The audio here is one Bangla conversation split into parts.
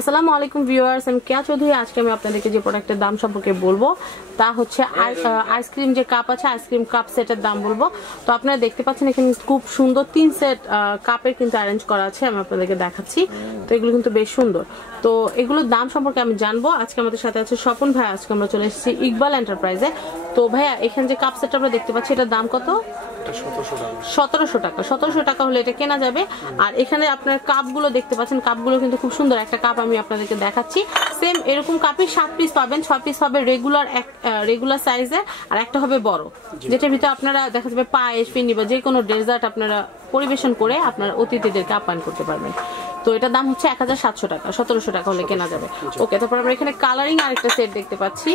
আসসালামু আলাইকুম ভিউয়ার্স, আমি কেয়া চৌধুরী। আজকে আমি আপনাদেরকে যে প্রোডাক্টের দাম সম্পর্কে বলব, তা হচ্ছে আইসক্রিম যে কাপ আছে আইসক্রিম কাপ সেটের দাম বলব। তো আপনারা দেখতে পাচ্ছেন এখানে খুব সুন্দর তিন সেট কাপের কিন্তু অ্যারেঞ্জ করা আছে, আমি আপনাদেরকে দেখাচ্ছি। তো এগুলো কিন্তু বেশ সুন্দর। তো এগুলোর দাম সম্পর্কে আমি জানব। আজকে আমাদের সাথে আছে স্বপন ভাই, আজকে আমরা চলে এসেছি ইকবাল এন্টারপ্রাইজে তো ভাইয়া, এখানে যে কাপ সেটটা আমরা দেখতে পাচ্ছি, এটার দাম কত? সতেরোশো টাকা। সতেরোশো টাকা। হলে এটা কেনা যাবে। আর এখানে আপনার কাপগুলো দেখতে পাচ্ছেন কাপগুলো কিন্তু খুব সুন্দর একটা কাপ আমি আপনাদেরকে দেখাচ্ছি। সেম এরকম কাপই সাত পিস পাবেন ছয় পিস হবে রেগুলার রেগুলার সাইজের আর একটা হবে বড়। যেটার ভিতরে আপনারা দেখা যাবে পায়েস পিন্নি বা যে কোনো ডেজার্ট আপনারা পরিবেশন করে আপনার অতিথিদেরকে আপ্যায়ন করতে পারবেন। তো এটার দাম হচ্ছে এক হাজার সাতশো টাকা সতেরোশো টাকা হলে কেনা যাবে। ওকে তারপর আমরা এখানে কালারিং আরেকটা সেট দেখতে পাচ্ছি।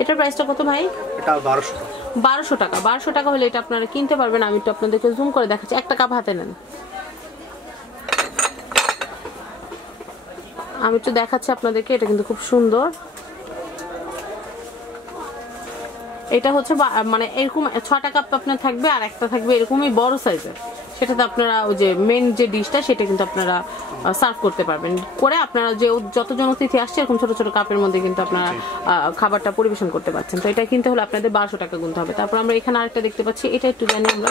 এটার প্রাইসটা কত ভাই? এটা বারোশো টাকা। বারোশো টাকা। বারোশো টাকা হলে এটা আপনারা কিনতে পারবেন। আমি একটু আপনাদেরকে জুম করে দেখাচ্ছি। একটা কাপ হাতে নেন। আমি একটু দেখাচ্ছি আপনাদেরকে। এটা কিন্তু খুব সুন্দর। এটা হচ্ছে মানে এরকম ছটা কাপ আপনার থাকবে আর একটা থাকবে এরকমই বড় সাইজের সেটাতে আপনারা ওই যে মেন যে ডিশটা সেটা কিন্তু আপনারা সার্ভ করতে পারবেন। করে আপনারা যে যতজন অতিথি আসছে এরকম ছোট ছোট কাপের মধ্যে কিন্তু আপনারা খাবারটা পরিবেশন করতে পারছেন। তো এটা কিনতে হলে আপনাদের বারোশো টাকা গুনতে হবে। তারপর আমরা এখানে আরেকটা দেখতে পাচ্ছি এটা একটু জানি আমরা।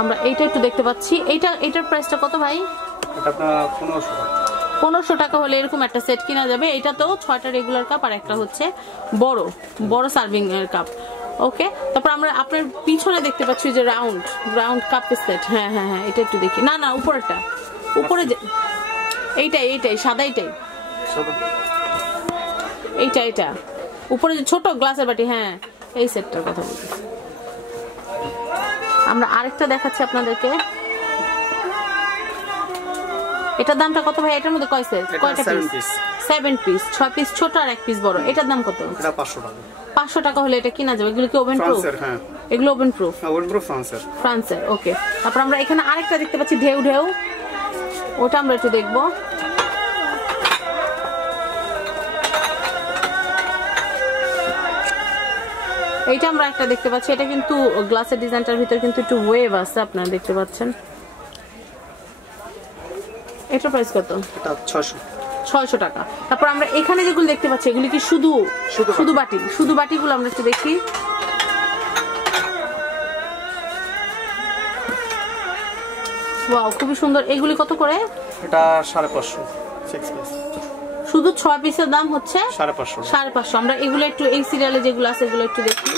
আমরা এইটা একটু দেখতে পাচ্ছি। এইটা এটার প্রাইসটা কত ভাই? এটা আপনার পনেরোশো পনেরোশো টাকা হলে এরকম একটা সেট কিনা যাবে। এটাতেও ছয়টা রেগুলার কাপ আর একটা হচ্ছে বড় বড় সার্ভিং এর কাপ ওকে তারপর আমরা আপনার পিছনে দেখতে পাচ্ছি যে রাউন্ড রাউন্ড কাপ সেট হ্যাঁ হ্যাঁ হ্যাঁ এটা একটু দেখি। না না উপরেরটা। উপরে যে এইটাই এইটাই সাদা এইটাই। এইটা এইটা। উপরে যে ছোট গ্লাসের বাটি হ্যাঁ এই সেটটার কথা বলছি। আমরা আরেকটা দেখাচ্ছি আপনাদেরকে। এটার দামটা কত ভাই? এটার মধ্যে কয় সেট কয়টা পিস। সেভেন পিস ছয় পিস ছোট আর এক পিস বড়। এটার দাম কত? এটা পাঁচশো টাকা। পাঁচশো টাকা হলে এটা কিনা যাবে? এগুলো কি ওভেন প্রুফ হ্যাঁ। এগুলো ওভেন প্রুফ ওয়েল প্রো ফ্রান্সের ফ্রান্সের ওকে তারপর আমরা এখানে আরেকটা দেখতে পাচ্ছি ঢেউ ঢেউ। ওটা আমরা একটু দেখব। এইটা আমরা একটা দেখতে পাচ্ছি। এটা কিন্তু গ্লাসের ডিজাইনটার ভিতর কিন্তু একটু ওয়েভ আছে আপনারা দেখতে পাচ্ছেন। এটা প্রাইস কত? এটা ছয়শো। ছয়শো টাকা। তারপর আমরা এখানে যেগুলো দেখতে পাচ্ছি এগুলি কি শুধু শুধু বাটি? শুধু বাটিগুলো আমরা একটু দেখি। ওয়াও খুবই সুন্দর। এগুলি কত করে? এটা সাড়ে পাঁচশো শুধু ছয় পিসের দাম হচ্ছে সাড়ে পাঁচশো। সাড়ে পাঁচশো। আমরা এগুলো একটু এই সিরিয়ালে যেগুলো আছে এগুলো একটু দেখি।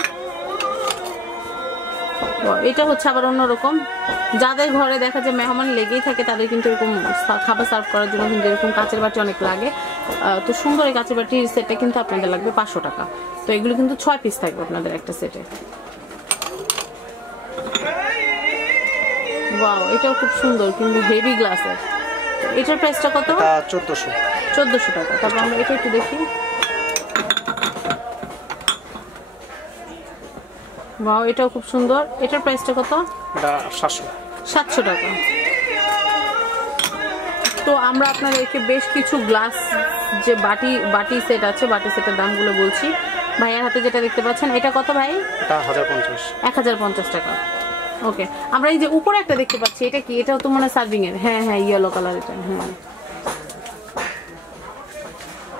এটা হচ্ছে আবার অন্যরকম। যাদের ঘরে দেখা যায় মেহমান লেগেই থাকে তাদের কিন্তু এরকম খাবার সার্ভ করার জন্য কিন্তু এরকম কাঁচের বাটি অনেক লাগে। তো সুন্দর এই কাঁচের বাটির সেটটা কিন্তু আপনাদের লাগবে পাঁচশো টাকা। তো এগুলো কিন্তু ছয় পিস থাকবে আপনাদের একটা সেটে ওয়াও এটাও খুব সুন্দর কিন্তু হেভি গ্লাসের এটার প্রাইসটা কত? এটা চোদ্দোশো। চোদ্দশো টাকা। তারপর আমরা এটা একটু দেখি। বাহ এটাও খুব সুন্দর। এটার প্রাইসটা কত? সাতশো। সাতশো টাকা। তো আমরা আপনাদেরকে বেশ কিছু গ্লাস যে বাটি বাটি সেট আছে বাটি সেটের দামগুলো বলছি। ভাইয়ার হাতে যেটা দেখতে পাচ্ছেন এটা কত ভাই? এক হাজার পঞ্চাশ টাকা। ওকে আমরা এই যে উপরে একটা দেখতে পাচ্ছি এটা কি? এটাও তো মনে সার্ভিং এর। হ্যাঁ হ্যাঁ ইয়েলো কালার এটা হ্যাঁ।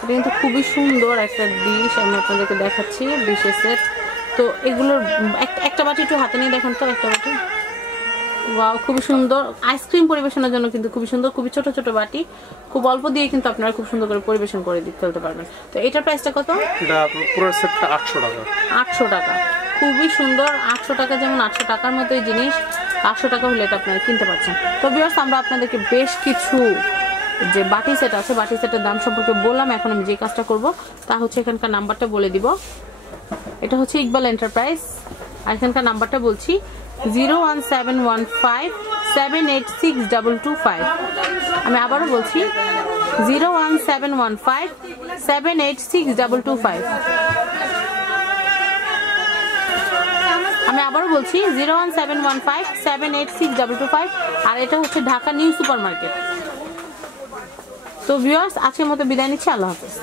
এটা কিন্তু খুবই সুন্দর একটা ডিশ আমি আপনাদেরকে দেখাচ্ছি ডিশের সেট তো এগুলোর এক- একটা বাটি একটু হাতে নিয়ে দেখেন তো একটা বাটি। ওয়াও খুবই সুন্দর। আইসক্রিম পরিবেশনের জন্য কিন্তু খুবই সুন্দর খুবই ছোট ছোট বাটি। খুব অল্প দিয়ে কিন্তু আপনারা খুব সুন্দর করে পরিবেশন করে দিতে ফেলতে পারবেন। তো এটার প্রাইসটা কত? এটা পুরো সেটটা আটশো টাকা। আটশো টাকা। খুবই সুন্দর। আটশো টাকা যেমন আটশো টাকার মতোই জিনিস আটশো টাকা হলে এটা আপনারা কিনতে পারছেন। তো বিয়ার্স আমরা আপনাদেরকে বেশ কিছু যে বাটি সেট আছে বাটি সেটের দাম সম্পর্কে বললাম এখন আমি যে কাজটা করব তা হচ্ছে এখানকার নাম্বারটা বলে দিব। এটা হচ্ছে ইকবাল এন্টারপ্রাইজ। আর এখানকার নাম্বারটা বলছি zero one seven one five seven eight six two five আমি আবারও বলছি zero one seven one five seven eight six two five আমি আবারও বলছি zero one seven one five seven eight six two five আর এটা হচ্ছে ঢাকা নিউ সুপার মার্কেট তো ভিউয়ার্স আজকের মতো বিদায় নিচ্ছি, আল্লাহ হাফেজ।